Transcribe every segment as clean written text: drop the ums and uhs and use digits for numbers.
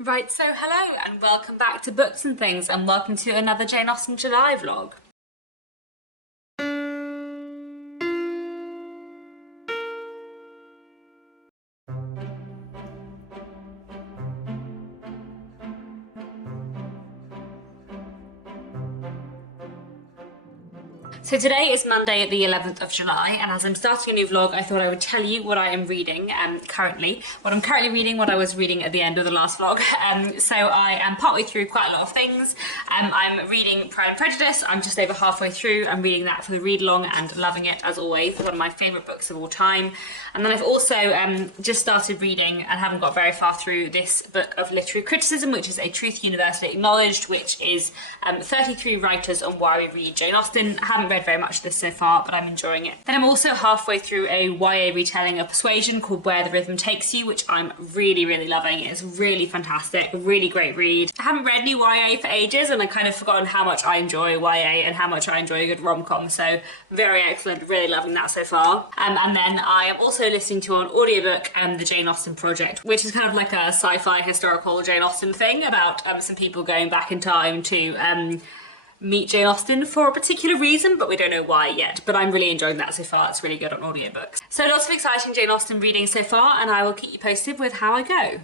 Right, so hello and welcome back to Books and Things, and welcome to another Jane Austen July vlog. So today is Monday the 11th of July, and as I'm starting a new vlog, I thought I would tell you what I am reading currently. What I'm currently reading, what I was reading at the end of the last vlog. So I am partway through quite a lot of things. I'm reading Pride and Prejudice. I'm just over halfway through. I'm reading that for the read along and loving it as always. One of my favourite books of all time. And then I've also just started reading and haven't got very far through this book of literary criticism, which is A Truth Universally Acknowledged, which is 33 writers on why we read Jane Austen. I haven't read very much of this so far, but I'm enjoying it. Then I'm also halfway through a YA retelling of Persuasion called Where the Rhythm Takes You, which I'm really loving. It's really fantastic, a really great read. I haven't read any YA for ages, and I've kind of forgotten how much I enjoy YA and how much I enjoy a good rom-com, so very excellent, really loving that so far. And then I am also listening to an audiobook, The Jane Austen Project, which is kind of like a sci-fi historical Jane Austen thing about some people going back in time to meet Jane Austen for a particular reason, but we don't know why yet. But I'm really enjoying that so far. It's really good on audiobooks. So lots of exciting Jane Austen reading so far, and I will keep you posted with how I go.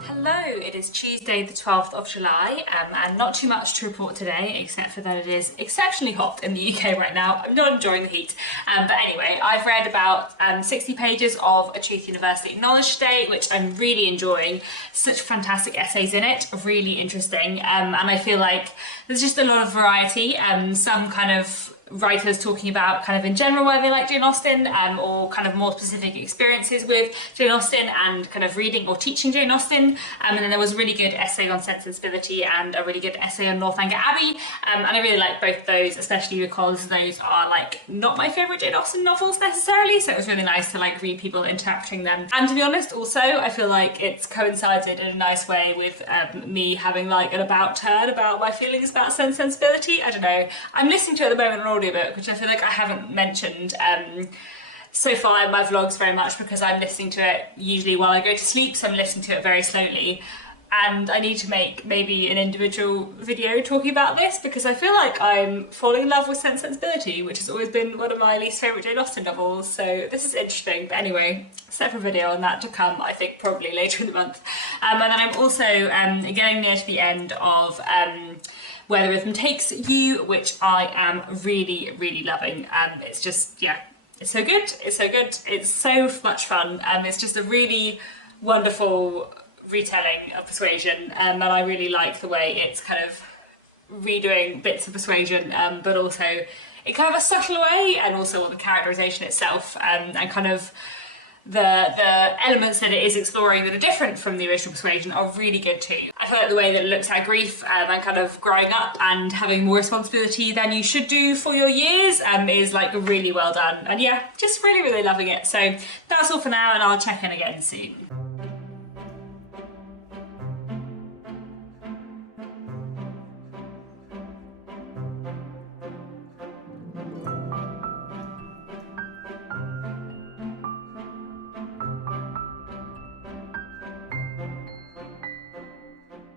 Hello, it is Tuesday the 12th of July and not too much to report today except for that it is exceptionally hot in the UK right now. I'm not enjoying the heat, but anyway, I've read about 60 pages of A Truth Universally Acknowledged today, which I'm really enjoying. Such fantastic essays in it, really interesting, and I feel like there's just a lot of variety. Some kind of writers talking about kind of in general why they like Jane Austen, or kind of more specific experiences with Jane Austen and kind of reading or teaching Jane Austen, and then there was a really good essay on sensibility and a really good essay on Northanger Abbey, and I really like both those, especially because those are like not my favourite Jane Austen novels necessarily, so it was really nice to like read people interpreting them. And to be honest, also I feel like it's coincided in a nice way with me having like an about turn about my feelings about sensibility. I don't know, I'm listening to it at the moment on audiobook, which I feel like I haven't mentioned so far in my vlogs very much, because I'm listening to it usually while I go to sleep, so I'm listening to it very slowly, and I need to make maybe an individual video talking about this, because I feel like I'm falling in love with sensibility, which has always been one of my least favourite Jane Austen novels, so this is interesting. But anyway, separate video on that to come, I think probably later in the month. And then I'm also getting near to the end of Where the Rhythm Takes You, which I am really loving. It's just, yeah, it's so good, it's so good, it's so much fun, it's just a really wonderful retelling of Persuasion, and I really like the way it's kind of redoing bits of Persuasion, but also in kind of a subtle way, and also the characterisation itself, and kind of the elements that it is exploring that are different from the original Persuasion are really good too. I feel like the way that it looks at grief and kind of growing up and having more responsibility than you should do for your years is like really well done. And yeah, just really loving it. So that's all for now, and I'll check in again soon.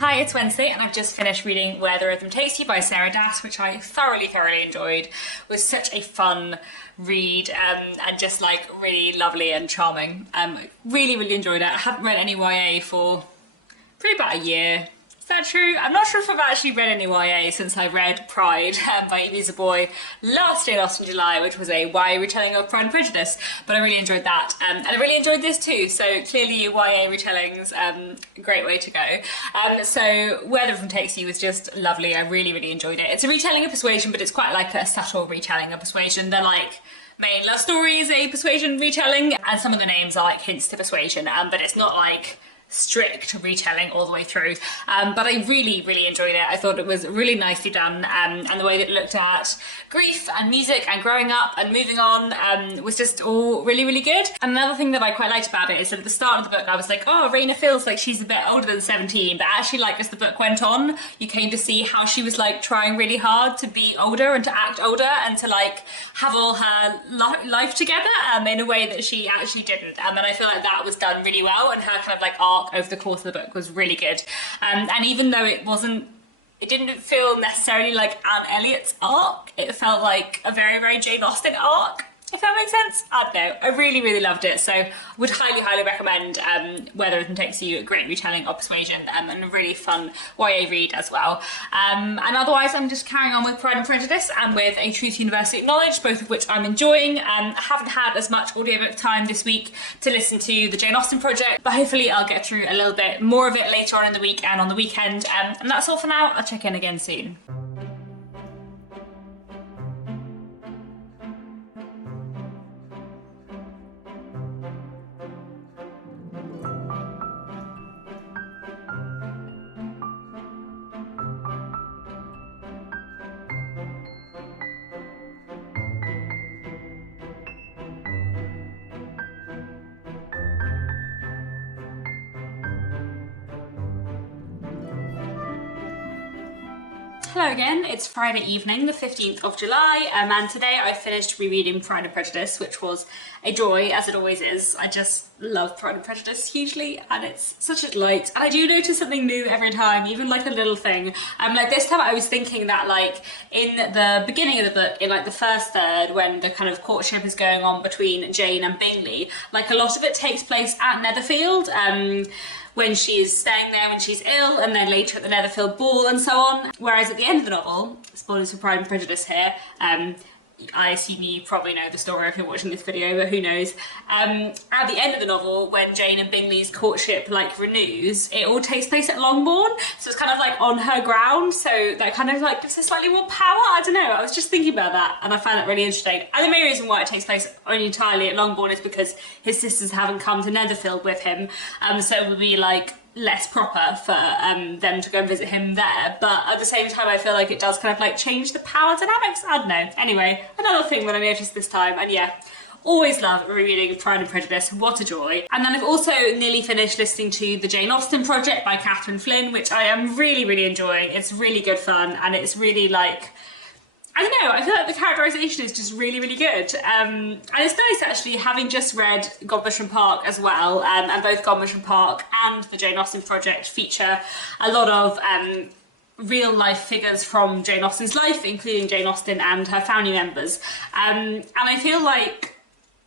Hi, it's Wednesday, and I've just finished reading Where the Rhythm Takes You by Sarah Das, which I thoroughly enjoyed. It was such a fun read, and just like really lovely and charming. Really enjoyed it. I haven't read any YA for probably about a year. Is that true? I'm not sure if I've actually read any YA since I read Pride by Evie Boy last Jane Austen July, which was a YA retelling of Pride and Prejudice, but I really enjoyed that, and I really enjoyed this too, so clearly YA retellings, great way to go. So Where the Rhythm Takes You was just lovely. I really enjoyed it. It's a retelling of Persuasion, but it's quite like a subtle retelling of Persuasion. They're like Main Love Story is a Persuasion retelling, and some of the names are like hints to Persuasion, but it's not like strict retelling all the way through, but I really enjoyed it. I thought it was really nicely done, and the way that it looked at grief and music and growing up and moving on was just all really good. And another thing that I quite liked about it is that at the start of the book I was like, oh, Raina feels like she's a bit older than 17, but actually, like, as the book went on, you came to see how she was like trying really hard to be older and to act older and to like have all her life together in a way that she actually didn't, and I feel like that was done really well, and her kind of like arc over the course of the book was really good. And even though it didn't feel necessarily like Anne Elliot's arc, it felt like a very Jane Austen arc, if that makes sense. I don't know, I really loved it, so would highly recommend Where the Rhythm Takes You, a great retelling of Persuasion, and a really fun YA read as well. And otherwise I'm just carrying on with Pride and Prejudice and with A Truth Universally Acknowledged, both of which I'm enjoying. I haven't had as much audiobook time this week to listen to the Jane Austen project, but hopefully I'll get through a little bit more of it later on in the week and on the weekend. And that's all for now. I'll check in again soon. Hello again, it's Friday evening, the 15th of July, and today I finished rereading Pride and Prejudice, which was a joy, as it always is. I just love Pride and Prejudice hugely, and it's such a delight. And I do notice something new every time, even like a little thing. Like this time I was thinking that like in the beginning of the book, in like the first third, when the kind of courtship is going on between Jane and Bingley, like a lot of it takes place at Netherfield, when she's staying there when she's ill, and then later at the Netherfield ball and so on. Whereas at the end of the novel, spoilers for Pride and Prejudice here, I assume you probably know the story if you're watching this video, but who knows. At the end of the novel, when Jane and Bingley's courtship like renews, it all takes place at Longbourn, so it's kind of like on her ground, so that kind of like gives her slightly more power. I don't know, I was just thinking about that and I find that really interesting. And the main reason why it takes place only entirely at Longbourn is because his sisters haven't come to Netherfield with him, so it would be like less proper for them to go and visit him there, but at the same time I feel like it does kind of like change the power dynamics. I don't know. Anyway, another thing that I noticed this time, and yeah, always love rereading Pride and Prejudice, what a joy. And then I've also nearly finished listening to The Jane Austen Project by Catherine Flynn, which I am really enjoying. It's really good fun, and it's really like, I don't know, I feel like the characterisation is just really good. And it's nice actually, having just read Godmersham Park as well, and both Godmersham Park and the Jane Austen Project feature a lot of real life figures from Jane Austen's life, including Jane Austen and her family members. And I feel like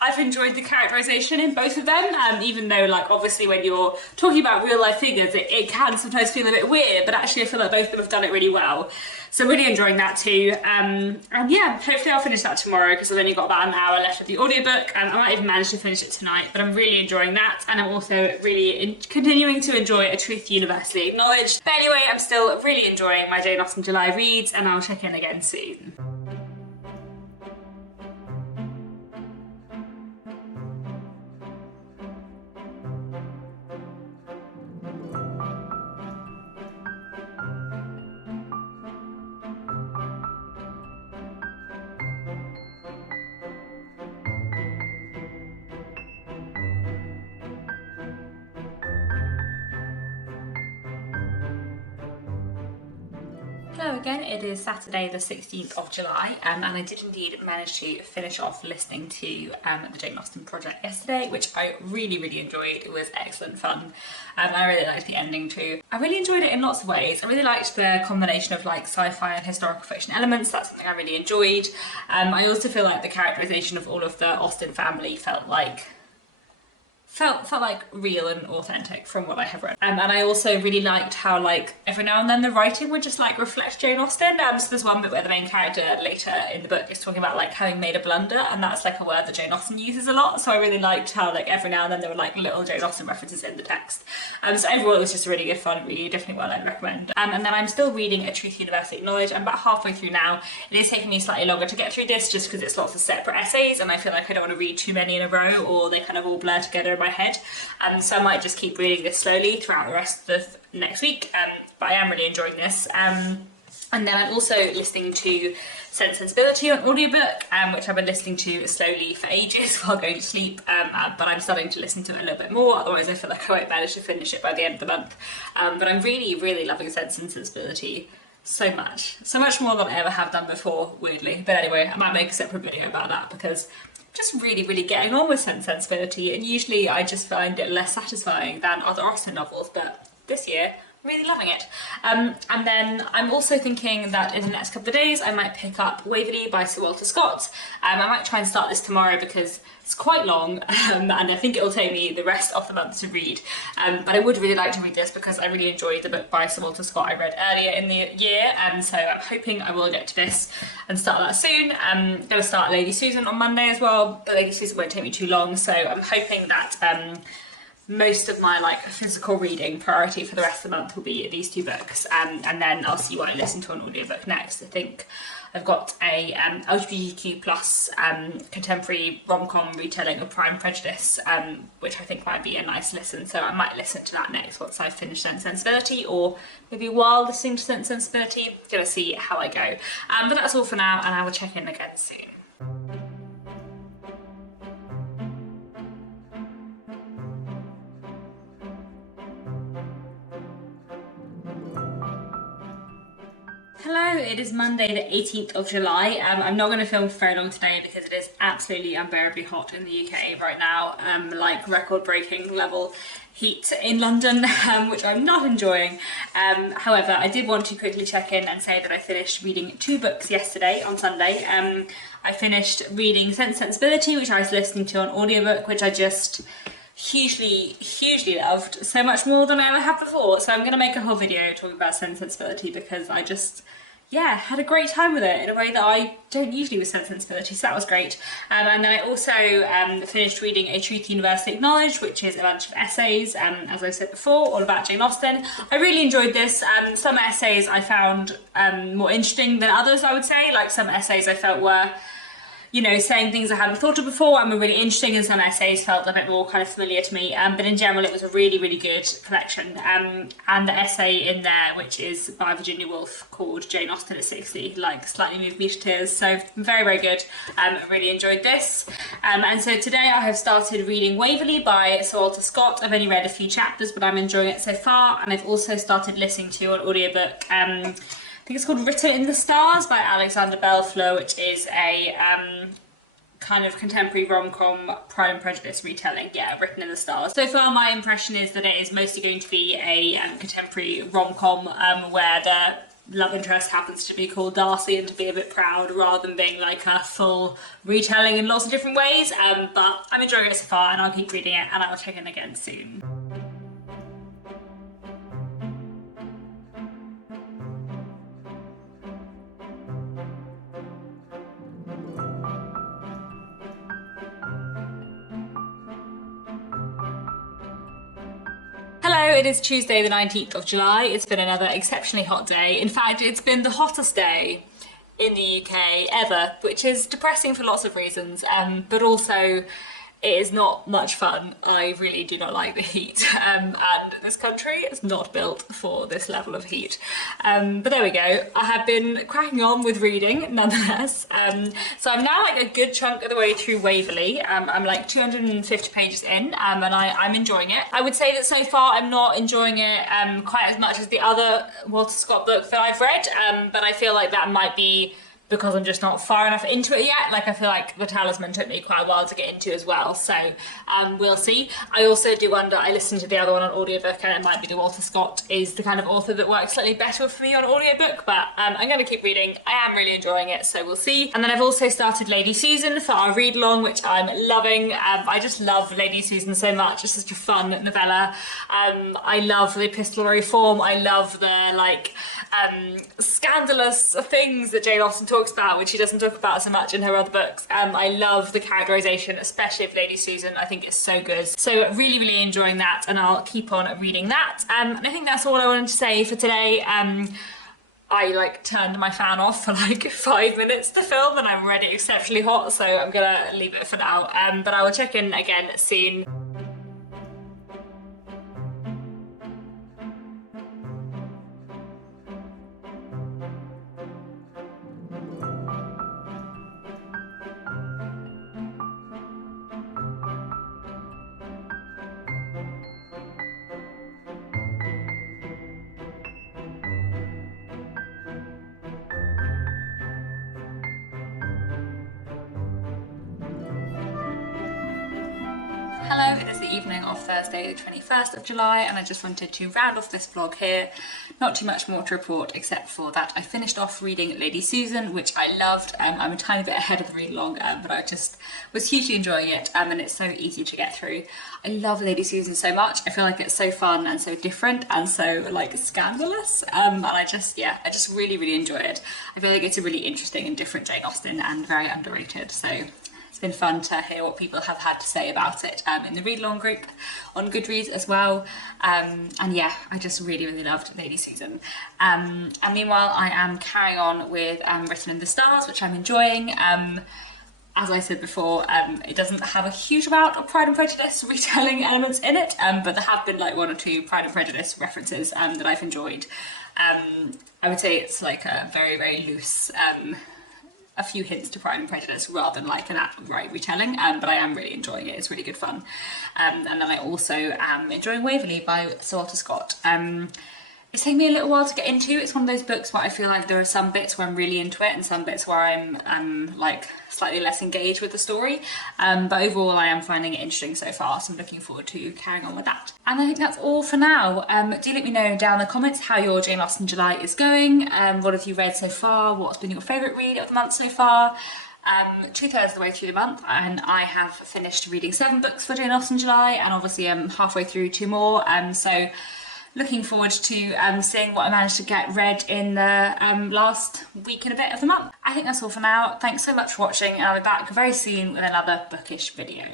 I've enjoyed the characterisation in both of them, even though like obviously when you're talking about real life figures it can sometimes feel a bit weird, but actually I feel like both of them have done it really well. So really enjoying that too. And yeah, hopefully I'll finish that tomorrow because I've only got about an hour left of the audiobook, and I might even manage to finish it tonight, but I'm really enjoying that, and I'm also really continuing to enjoy A Truth Universally Acknowledged. But anyway, I'm still really enjoying my Jane Austen July reads, and I'll check in again soon. Hello again, it is Saturday the 16th of July, and I did indeed manage to finish off listening to the Jane Austen Project yesterday, which I really enjoyed. It was excellent fun, and I really liked the ending too. I really enjoyed it in lots of ways. I really liked the combination of like sci-fi and historical fiction elements. That's something I really enjoyed. I also feel like the characterisation of all of the Austen family felt like real and authentic from what I have read. And I also really liked how like every now and then the writing would just like reflect Jane Austen. So there's one bit where the main character later in the book is talking about like having made a blunder, and that's like a word that Jane Austen uses a lot. So I really liked how like every now and then there were like little Jane Austen references in the text. So overall it was just a really good fun read, definitely one I'd recommend. And then I'm still reading A Truth Universally Acknowledged. I'm about halfway through now. It is taking me slightly longer to get through this just because it's lots of separate essays, and I feel like I don't want to read too many in a row or they kind of all blur together in my head. So I might just keep reading this slowly throughout the rest of next week, but I am really enjoying this. And then I'm also listening to Sensibility on audiobook, which I've been listening to slowly for ages while going to sleep, but I'm starting to listen to it a little bit more, otherwise I feel like I won't manage to finish it by the end of the month. But I'm really, really loving Sense and Sensibility so much more than I ever have done before, weirdly. But anyway, I might make a separate video about that because I'm just really, really getting on with Sense and Sensibility, and usually I just find it less satisfying than other Austen novels, but this year, really loving it. And then I'm also thinking that in the next couple of days I might pick up Waverley by Sir Walter Scott. I might try and start this tomorrow because it's quite long, and I think it will take me the rest of the month to read. But I would really like to read this because I really enjoyed the book by Sir Walter Scott I read earlier in the year, and so I'm hoping I will get to this and start that soon. I'm going to start Lady Susan on Monday as well, but Lady Susan won't take me too long, so I'm hoping that most of my physical reading priority for the rest of the month will be these two books, and then I'll see what I listen to on audiobook next. I think I've got a LGBTQ plus contemporary rom-com retelling of Pride and Prejudice, which I think might be a nice listen, so I might listen to that next once I've finished Sense and Sensibility, or maybe while listening to Sense and Sensibility. Gonna see how I go. But that's all for now, and I will check in again soon. Hello, it is Monday the 18th of July. I'm not going to film for very long today because it is absolutely unbearably hot in the UK right now, like record-breaking level heat in London, which I'm not enjoying. However, I did want to quickly check in and say that I finished reading two books yesterday on Sunday. I finished reading Sense and Sensibility, which I was listening to on audiobook, which I just hugely loved, so much more than I ever have before. So I'm going to make a whole video talking about Sense and Sensibility because I just, had a great time with it in a way that I don't usually with Sense and Sensibility, so that was great. And then I also finished reading A Truth Universally Acknowledged, which is a bunch of essays, as I said before, all about Jane Austen. I really enjoyed this. Some essays I found more interesting than others, I would say. Like some essays I felt were saying things I hadn't thought of before and were really interesting, and some essays felt a bit more kind of familiar to me, but in general it was a really, really good collection. And the essay in there, which is by Virginia Woolf, called Jane Austen at 60, slightly moved me to tears, so very, very good. Really enjoyed this. And so today I have started reading Waverley by Sir Walter Scott. I've only read a few chapters, but I'm enjoying it so far, and I've also started listening to an audiobook, I think it's called Written in the Stars by Alexander Belfleur, which is a kind of contemporary rom-com Pride and Prejudice retelling. Yeah, Written in the Stars. So far my impression is that it is mostly going to be a contemporary rom-com where the love interest happens to be called Darcy and to be a bit proud, rather than being like a full retelling in lots of different ways. But I'm enjoying it so far, and I'll keep reading it, and I'll check in again soon. Hello, it is Tuesday the 19th of July. It's been another exceptionally hot day. In fact, it's been the hottest day in the UK ever, which is depressing for lots of reasons, but also it is not much fun. I really do not like the heat, and this country is not built for this level of heat. But there we go. I have been cracking on with reading nonetheless. So I'm now like a good chunk of the way through Waverley. I'm like 250 pages in, and I'm enjoying it. I would say that so far I'm not enjoying it quite as much as the other Walter Scott books that I've read, but I feel like that might be because I'm just not far enough into it yet. Like I feel like The Talisman took me quite a while to get into as well, so we'll see. I also do wonder, I listened to the other one on audiobook, and it might be the Walter Scott is the kind of author that works slightly better for me on audiobook, but I'm going to keep reading. I am really enjoying it, so we'll see. And then I've also started Lady Susan for our read along, which I'm loving. I just love Lady Susan so much. It's such a fun novella. I love the epistolary form. I love the scandalous things that Jane Austen talks about, which she doesn't talk about so much in her other books. I love the characterisation, especially of Lady Susan. I think it's so good. So really, really enjoying that, and I'll keep on reading that. And I think that's all I wanted to say for today. I turned my fan off for 5 minutes to film, and I'm already exceptionally hot, so I'm gonna leave it for now. But I will check in again soon. the evening of Thursday the 21st of July, and I just wanted to round off this vlog here. Not too much more to report except for that I finished off reading Lady Susan, which I loved. I'm a tiny bit ahead of the read along, but I just was hugely enjoying it, and it's so easy to get through. I love Lady Susan so much. I feel like it's so fun and so different and so like scandalous, and I just really enjoy it. I feel like it's a really interesting and different Jane Austen and very underrated, so it's been fun to hear what people have had to say about it in the read along group on Goodreads as well. And yeah, I just really loved Lady Susan. And meanwhile, I am carrying on with Written in the Stars, which I'm enjoying. As I said before, it doesn't have a huge amount of Pride and Prejudice retelling elements in it, but there have been like one or two Pride and Prejudice references that I've enjoyed. I would say it's like a very loose, a few hints to Pride and Prejudice rather than like an outright retelling, but I am really enjoying it. It's really good fun. And then I also am enjoying Waverley by Sir Walter Scott. It's taken me a little while to get into. It's one of those books where I feel like there are some bits where I'm really into it and some bits where I'm like slightly less engaged with the story. But overall I am finding it interesting so far, so I'm looking forward to carrying on with that. And I think that's all for now. Do let me know down in the comments how your Jane Austen July is going. What have you read so far? What's been your favourite read of the month so far? 2/3 of the way through the month, and I have finished reading 7 books for Jane Austen July, and obviously I'm halfway through 2 more, so looking forward to seeing what I managed to get read in the last week and a bit of the month. I think that's all for now. Thanks so much for watching, and I'll be back very soon with another bookish video.